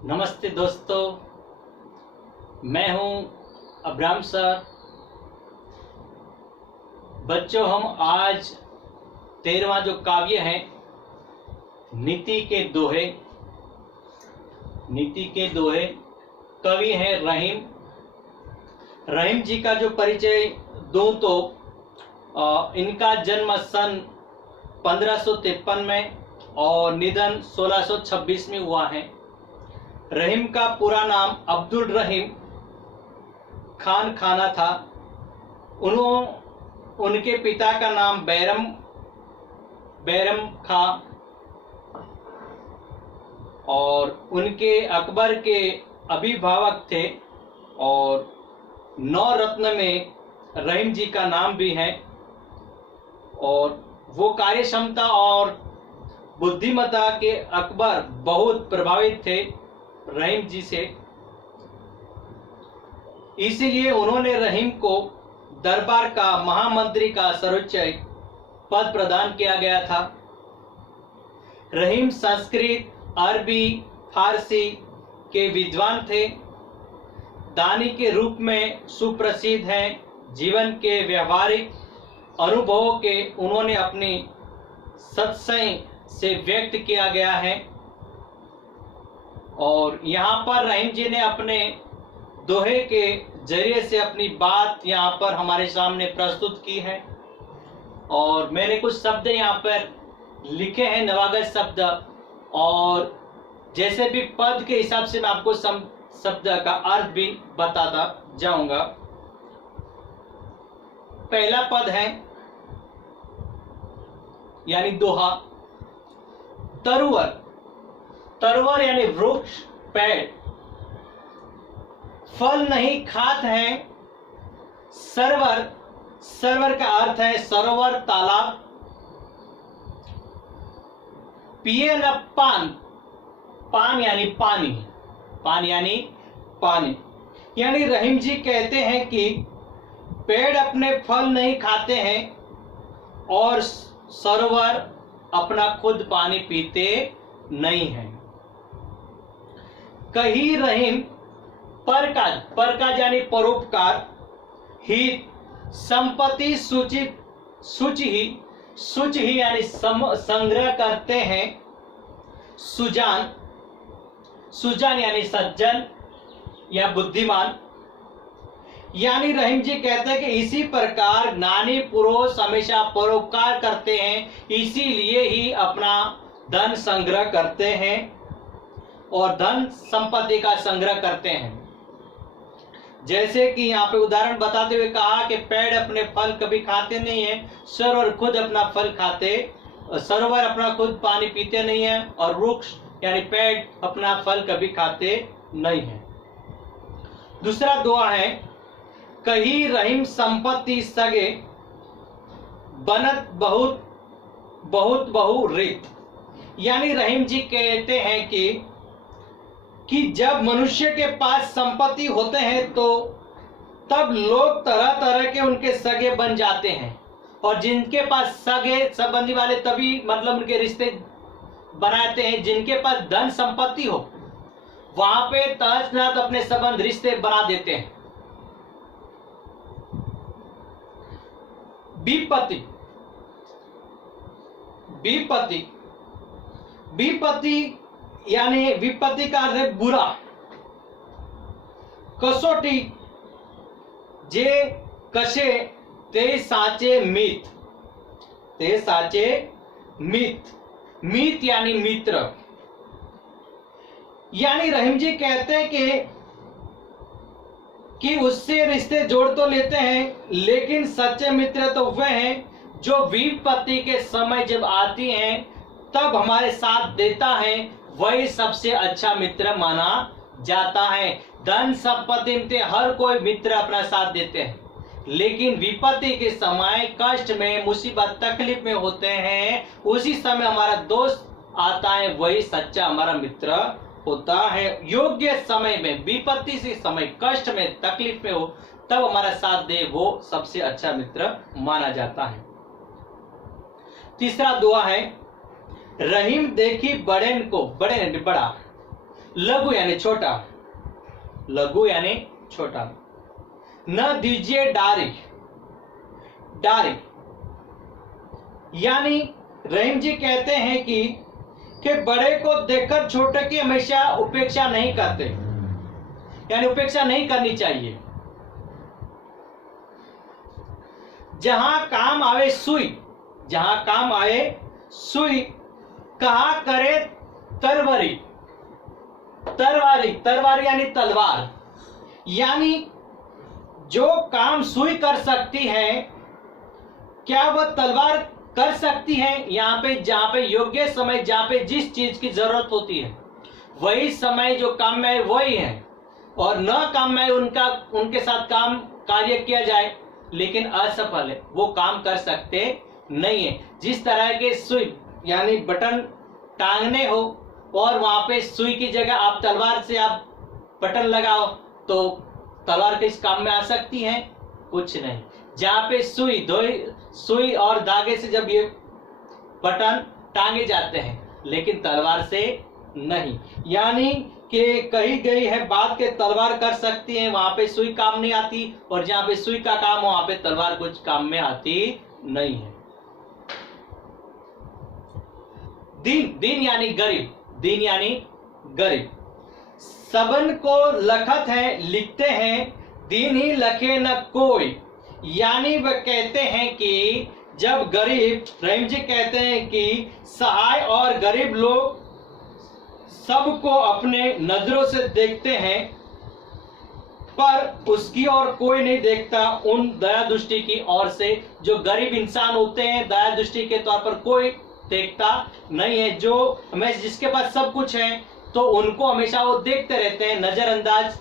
नमस्ते दोस्तों, मैं हूं अब्राम सर। बच्चों, हम आज 13वां जो काव्य है नीति के दोहे, कवि हैं रहीम। रहीम जी का जो परिचय दूं तो इनका जन्म सन 1553 में और निधन 1626 में हुआ है। रहीम का पूरा नाम अब्दुल रहीम खान खाना था। उनके पिता का नाम बैरम खां और उनके अकबर के अभिभावक थे। और 9 रत्न में रहीम जी का नाम भी है और वो कार्य क्षमता और बुद्धिमत्ता के अकबर बहुत प्रभावित थे रहीम जी से। इसीलिए उन्होंने रहीम को दरबार का महामंत्री का सर्वोच्च पद प्रदान किया गया था। रहीम संस्कृत, अरबी, फारसी के विद्वान थे। दानी के रूप में सुप्रसिद्ध हैं। जीवन के व्यवहारिक अनुभवों के उन्होंने अपनी सत्संग से व्यक्त किया गया है। और यहाँ पर रहीम जी ने अपने दोहे के जरिए से अपनी बात यहाँ पर हमारे सामने प्रस्तुत की है। और मैंने कुछ शब्द यहाँ पर लिखे हैं, नवागत शब्द, और जैसे भी पद के हिसाब से मैं आपको शब्द का अर्थ भी बताता जाऊंगा। पहला पद है यानी दोहा, तरुवर। तरुवर यानी वृक्ष, पेड़, फल नहीं खात है। सरवर, सरवर का अर्थ है सरोवर, तालाब। पिए न पान, पान यानी पानी, पान यानी पानी। यानी रहीम जी कहते हैं कि पेड़ अपने फल नहीं खाते हैं और सरोवर अपना खुद पानी पीते नहीं है। कही रहीम परकाज यानी परोपकार, हित, संपत्ति सूची ही यानी संग्रह करते हैं। सुजान यानी सज्जन या बुद्धिमान। यानी रहीम जी कहते हैं कि इसी प्रकार ज्ञानी पुरुष हमेशा परोपकार करते हैं, इसीलिए ही अपना धन संग्रह करते हैं और धन संपत्ति का संग्रह करते हैं। जैसे कि यहाँ पे उदाहरण बताते हुए कहा कि पेड़ अपने फल कभी खाते नहीं है, सरोवर खुद अपना फल खाते, सरोवर अपना खुद पानी पीते नहीं है, और वृक्ष यानी पेड़ अपना फल कभी खाते नहीं है। दूसरा दोहा है, कही रहीम संपत्ति सगे बनत बहुत बहु रित। यानी रहीम जी कहते हैं कि जब मनुष्य के पास संपत्ति होते हैं तो तब लोग तरह तरह के उनके सगे बन जाते हैं, और जिनके पास सगे संबंधी वाले तभी मतलब उनके रिश्ते बनाते हैं। जिनके पास धन संपत्ति हो वहां पे तहस-नहस अपने संबंध रिश्ते बना देते हैं। विपत्ति यानी विपत्ति का अर्थ है बुरा। कसोटी जे कशे ते साचे मीत यानी मित्र। यानी रहीम जी कहते हैं कि उससे रिश्ते जोड़ तो लेते हैं, लेकिन सच्चे मित्र तो वह हैं जो विपत्ति के समय जब आती हैं तब हमारे साथ देता है, वही सबसे अच्छा मित्र माना जाता है। धन संपत्ति में हर कोई मित्र अपना साथ देते हैं, लेकिन विपत्ति के समय, कष्ट में, मुसीबत, तकलीफ में होते हैं, उसी समय हमारा दोस्त आता है, वही सच्चा हमारा मित्र होता है। योग्य समय में, विपत्ति से समय, कष्ट में, तकलीफ में हो तब हमारा साथ दे, वो सबसे अच्छा मित्र माना जाता है। तीसरा दुआ है, रहीम देखी बड़े को, बड़े बड़ा, लघु यानी छोटा, लघु यानी छोटा। न दीजिए डारी, डारी यानी रहीम जी कहते हैं कि बड़े को देखकर छोटे की हमेशा उपेक्षा नहीं करते, यानी उपेक्षा नहीं करनी चाहिए। जहां काम आवे सुई, जहां काम आए सुई, कहा करे तरवारी, तरवारी, तरवारी यानी तलवार, यानी जो काम सुई कर सकती है क्या वह तलवार कर सकती है? यहाँ पे जहां पे योग्य समय, जहां पे जिस चीज की जरूरत होती है वही समय जो काम में है वही है, और न काम में उनका उनके साथ काम कार्य किया जाए लेकिन असफल है, वो काम कर सकते नहीं है। जिस तरह के सुई यानी बटन टांगने हो और वहां पे सुई की जगह आप तलवार से आप बटन लगाओ तो तलवार किस काम में आ सकती है? कुछ नहीं। जहां पे सुई और धागे से जब ये बटन टांगे जाते हैं लेकिन तलवार से नहीं, यानी कि कही गई है बात के तलवार कर सकती है, वहां पे सुई काम नहीं आती, और जहां पे सुई का काम वहां पे तलवार कुछ काम में आती नहीं है। दीन, दीन यानी गरीब, दीन यानी गरीब। सबन को लखत है, लिखते हैं, दीन ही लखे न कोई, यानी वह कहते हैं कि जब गरीब, रहीम जी कहते हैं कि सहाय और गरीब लोग सबको अपने नजरों से देखते हैं पर उसकी ओर कोई नहीं देखता, उन दया दृष्टि की ओर से। जो गरीब इंसान होते हैं दया दृष्टि के तौर पर कोई देखता नहीं है, जो हमें जिसके पास सब कुछ है तो उनको हमेशा वो देखते रहते हैं, नजरअंदाज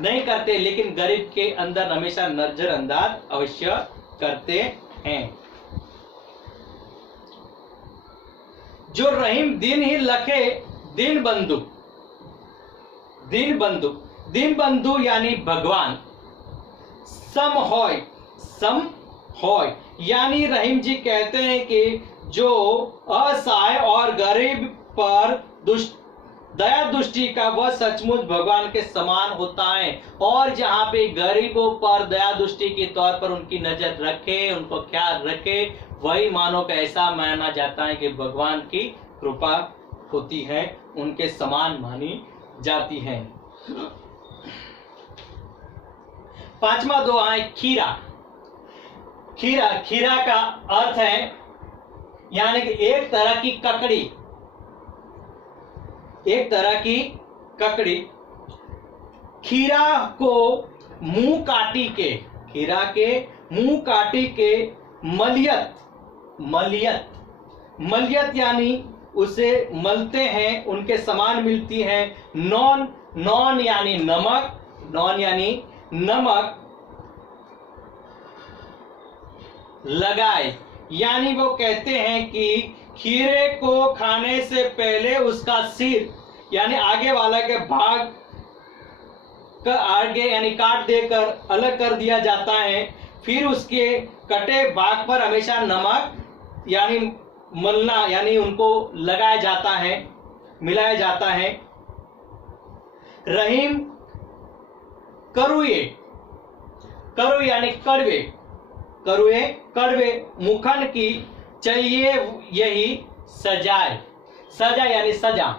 नहीं करते, लेकिन गरीब के अंदर हमेशा नजरअंदाज अवश्य करते हैं। जो रहीम दीन ही लखे दीन बंधु, दीन बंधु, दीन बंधु यानी भगवान। सम होय, सम होय यानी रहीम जी कहते हैं कि जो असहाय और गरीब पर दया दृष्टि का वह सचमुच भगवान के समान होता है, और जहां पे गरीबों पर दया दृष्टि के तौर पर उनकी नजर रखे, उनको ख्याल रखे, वही मानव का ऐसा माना जाता है कि भगवान की कृपा होती है, उनके समान मानी जाती है। पांचवा दोहा है खीरा। खीरा, खीरा का अर्थ है यानी कि एक तरह की ककड़ी, एक तरह की ककड़ी। खीरा को मुंह काटी के, खीरा के मुंह काटी के मलियत, मलियत, मलियत यानी उसे मलते हैं, उनके समान मिलती है। नॉन, नॉन यानी नमक, नॉन यानी नमक लगाए, यानी वो कहते हैं कि खीरे को खाने से पहले उसका सिर यानी आगे वाला के भाग का आगे यानी काट देकर अलग कर दिया जाता है, फिर उसके कटे भाग पर हमेशा नमक यानी मलना यानी उनको लगाया जाता है, मिलाया जाता है। रहीम करुए, करुए यानी कड़वे, करुए कड़वे मुखन की चाहिए यही सजाए, सजा यानी सजा,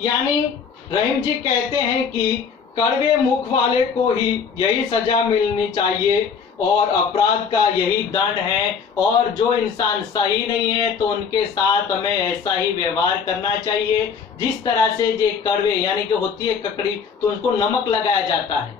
यानी रहीम जी कहते हैं कि कड़वे मुख वाले को ही यही सजा मिलनी चाहिए और अपराध का यही दंड है, और जो इंसान सही नहीं है तो उनके साथ हमें ऐसा ही व्यवहार करना चाहिए जिस तरह से जे कड़वे यानी कि होती है ककड़ी तो उनको नमक लगाया जाता है,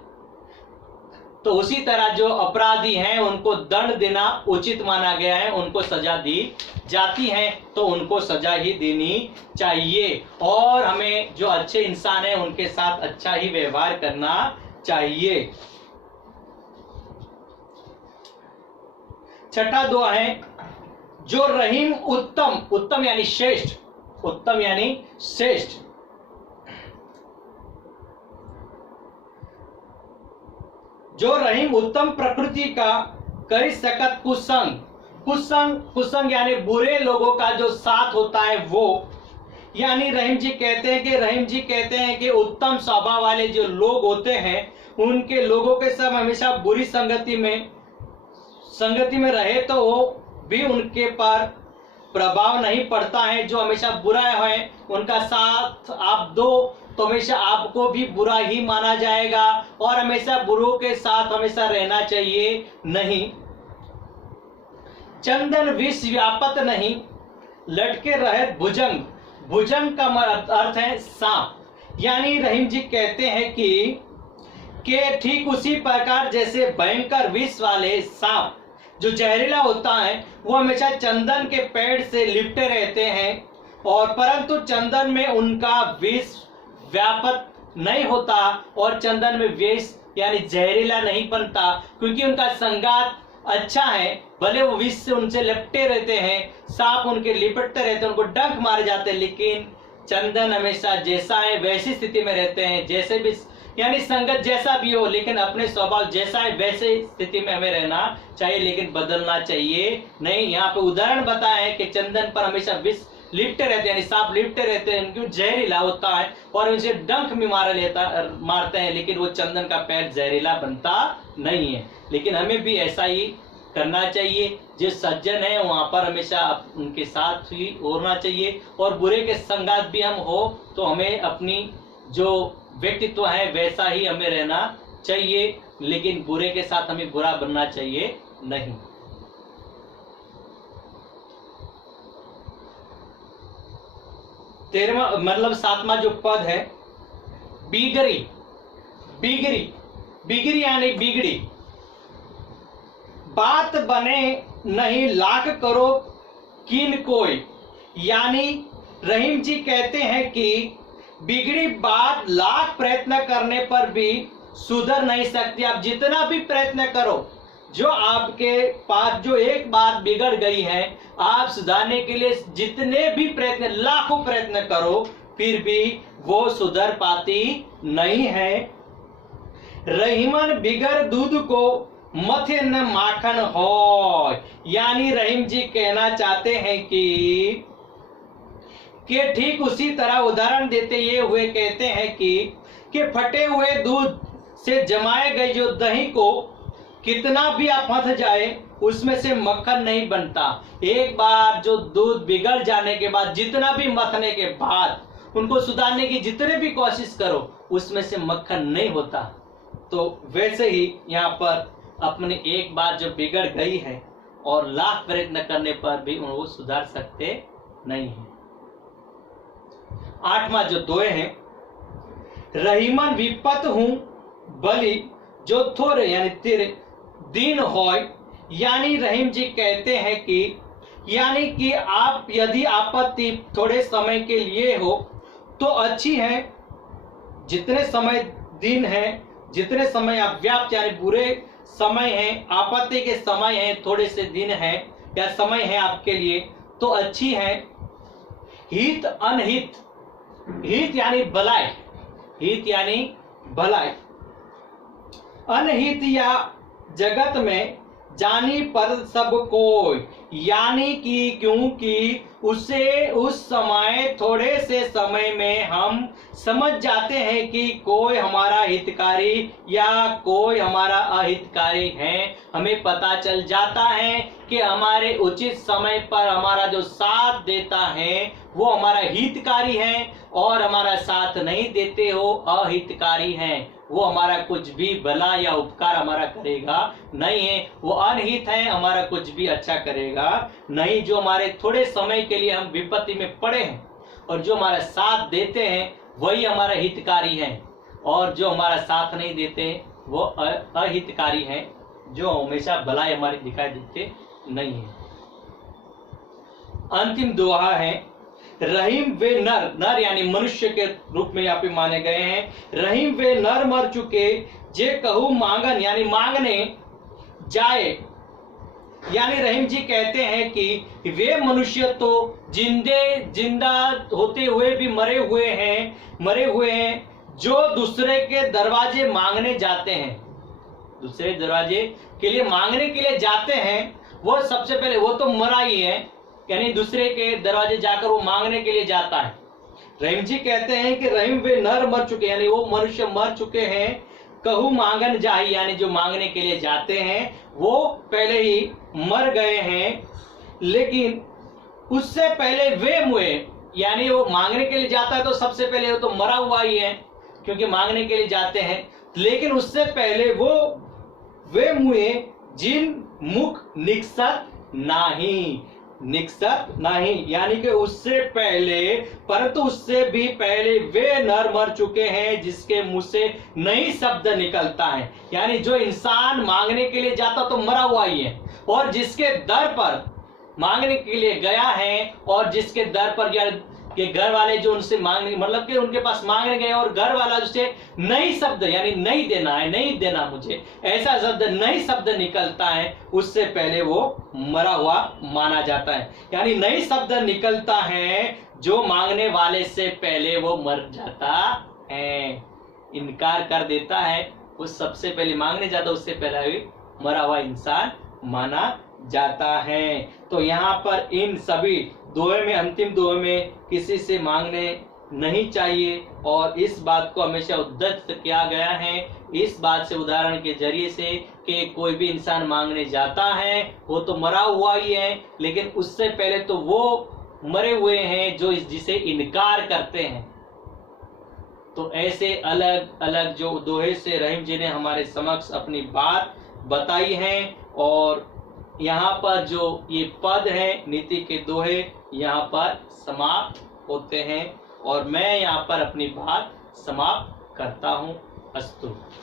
तो उसी तरह जो अपराधी हैं उनको दंड देना उचित माना गया है, उनको सजा दी जाती है तो उनको सजा ही देनी चाहिए, और हमें जो अच्छे इंसान हैं उनके साथ अच्छा ही व्यवहार करना चाहिए। छठा दुआ है जो रहीम उत्तम, उत्तम यानी श्रेष्ठ, उत्तम यानी श्रेष्ठ। जो रहीम उत्तम प्रकृति का कर सकत कुसंग, कुसंग, कुसंग यानी बुरे लोगों का जो साथ होता है वो, यानी रहीम जी कहते हैं कि उत्तम स्वभाव वाले जो लोग होते हैं उनके लोगों के सब हमेशा बुरी संगति में रहे तो वो भी उनके पर प्रभाव नहीं पड़ता है। जो हमेशा बुरा है उनका साथ आप दो तो हमेशा आपको भी बुरा ही माना जाएगा, और हमेशा बुरों के साथ हमेशा रहना चाहिए नहीं। चंदन विष व्यापत नहीं, लटके रहे भुजंग। भुजंग का अर्थ है सांप। यानी रहीम जी कहते हैं कि ठीक उसी प्रकार जैसे भयंकर विष वाले सांप जो जहरीला होता है वो हमेशा चंदन के पेड़ से लिपटे रहते हैं, और परंतु चंदन में उनका विष व्यापक नहीं होता और चंदन में विष यानी जहरीला नहीं बनता, क्योंकि उनका संगात अच्छा है। भले वो विष से उनसे लिपटे रहते हैं, सांप उनके लिपटते रहते हैं, उनको डंक मारे जाते हैं, लेकिन चंदन हमेशा जैसा है वैसी स्थिति में रहते हैं। जैसे भी यानी संगत जैसा भी हो, लेकिन अपने स्वभाव जैसा है वैसे स्थिति में हमें रहना चाहिए, लेकिन बदलना चाहिए नहीं। यहाँ पे उदाहरण बताया है कि चंदन पर हमेशा विष लिपटे रहते हैं, यानी सांप लिपटे रहते हैं, उनको जहरीला होता है और उनसे डंक भी मारते हैं, लेकिन वो चंदन का पेड़ जहरीला बनता नहीं है। लेकिन हमें भी ऐसा ही करना चाहिए। जो सज्जन है वहां पर हमेशा उनके साथ ही होना चाहिए, और बुरे के संगात भी हम हो तो हमें अपनी जो व्यक्तित्व है वैसा ही हमें रहना चाहिए, लेकिन बुरे के साथ हमें बुरा बनना चाहिए नहीं। तेरहवां मतलब 7वां जो पद है बिगड़ी। बिगड़ी यानी बिगड़ी। बात बने नहीं लाख करो किन कोई। यानी रहीम जी कहते हैं कि बिगड़ी बात लाख प्रयत्न करने पर भी सुधर नहीं सकती। आप जितना भी प्रयत्न करो, जो आपके पास जो एक बात बिगड़ गई है, आप सुधारने के लिए जितने भी प्रयत्न लाखों प्रयत्न करो फिर भी वो सुधर पाती नहीं है। रहीमन बिगड़ दूध को मथे न माखन हो। यानी रहीम जी कहना चाहते हैं कि ठीक उसी तरह उदाहरण देते ये हुए कहते हैं कि फटे हुए दूध से जमाए गए जो दही को कितना भी आप मथ जाए उसमें से मक्खन नहीं बनता। एक बार जो दूध बिगड़ जाने के बाद जितना भी मथने के बाद उनको सुधारने की जितने भी कोशिश करो उसमें से मक्खन नहीं होता। तो वैसे ही यहाँ पर अपने एक बात जो बिगड़ गई है और लाख प्रयत्न करने पर भी उनको सुधार सकते नहीं है। 8वां जो दोए हैं रहीमन विपत हूं बलि जो थोड़े यानी तेरे दिन होय। यानी रहीम जी कहते हैं कि आप यदि आपत्ति थोड़े समय के लिए हो तो अच्छी है। जितने समय दिन है, जितने समय आप व्याप्त यानी बुरे समय हैं, आपत्ति के समय हैं, थोड़े से दिन है या समय है आपके लिए तो अच्छी है। हित अनहित, हित यानी भलाई, हित यानी भलाई, अनहित या जगत में जानी पर सब कोई। यानी कि क्योंकि उसे उस समय थोड़े से समय में हम समझ जाते हैं कि कोई हमारा हितकारी या कोई हमारा अहितकारी है। हमें पता चल जाता है कि हमारे उचित समय पर हमारा जो साथ देता है वो हमारा हितकारी है, और हमारा साथ नहीं देते हो अहितकारी हैं। वो हमारा कुछ भी भला या उपकार हमारा करेगा नहीं है, वो अनहित है, हमारा कुछ भी अच्छा करेगा नहीं। जो हमारे थोड़े समय के लिए हम विपत्ति में पड़े हैं और जो हमारा साथ देते हैं वही हमारा हितकारी है, और जो हमारा साथ नहीं देते वो अहितकारी हैं, जो हमेशा भलाई हमारी दिखाई देते नहीं है। अंतिम दोहा है रहीम वे नर, नर यानी मनुष्य के रूप में यहाँ पे माने गए हैं। रहीम वे नर मर चुके जे कहू मांगन यानी मांगने जाए। यानी रहीम जी कहते हैं कि वे मनुष्य तो जिंदा होते हुए भी मरे हुए हैं जो दूसरे के दरवाजे मांगने जाते हैं। दूसरे दरवाजे के लिए मांगने के लिए जाते हैं, वो सबसे पहले वो तो मरा ही है, यानी दूसरे के दरवाजे जाकर वो मांगने के लिए जाता है। रहीम जी कहते हैं कि रहीम वे नर मर चुके, यानी वो मनुष्य मर चुके हैं, कहू मांगन जाही, यानी जो मांगने के लिए जाते हैं वो पहले ही मर गए हैं, लेकिन उससे पहले वे मुए, यानी वो मांगने के लिए जाता है तो सबसे पहले वो तो मरा हुआ ही है क्योंकि मांगने के लिए जाते हैं, लेकिन उससे पहले वो वे मुए जिन मुख निकसत नाही, निकसत नहीं, यानी कि उससे पहले, परंतु उससे भी पहले वे नर मर चुके हैं जिसके मुंह से नई शब्द निकलता है, यानी जो इंसान मांगने के लिए जाता तो मरा हुआ ही है, और जिसके दर पर मांगने के लिए गया है और जिसके दर पर या के घर वाले जो उनसे मांगने, मतलब कि उनके पास मांगने गए और घर वाला उससे नई शब्द, यानी नहीं देना है, नहीं देना मुझे, ऐसा शब्द नई शब्द निकलता है, उससे पहले वो मरा हुआ माना जाता है। यानी नई शब्द निकलता है जो मांगने वाले से पहले वो मर जाता है, इनकार कर देता है, उस सबसे पहले मांगने जाता उससे पहले मरा हुआ इंसान माना जाता है। तो यहाँ पर इन सभी दोहे में, अंतिम दोहे में किसी से मांगने नहीं चाहिए, और इस बात को हमेशा उद्धृत किया गया है इस बात से, उदाहरण के जरिए से, कि कोई भी इंसान मांगने जाता है वो तो मरा हुआ ही है, लेकिन उससे पहले तो वो मरे हुए हैं जो जिसे इनकार करते हैं। तो ऐसे अलग अलग जो दोहे से रहीम जी ने हमारे समक्ष अपनी बात बताई है, और यहाँ पर जो ये पद है नीति के दोहे यहाँ पर समाप्त होते हैं, और मैं यहाँ पर अपनी बात समाप्त करता हूँ। अस्तु।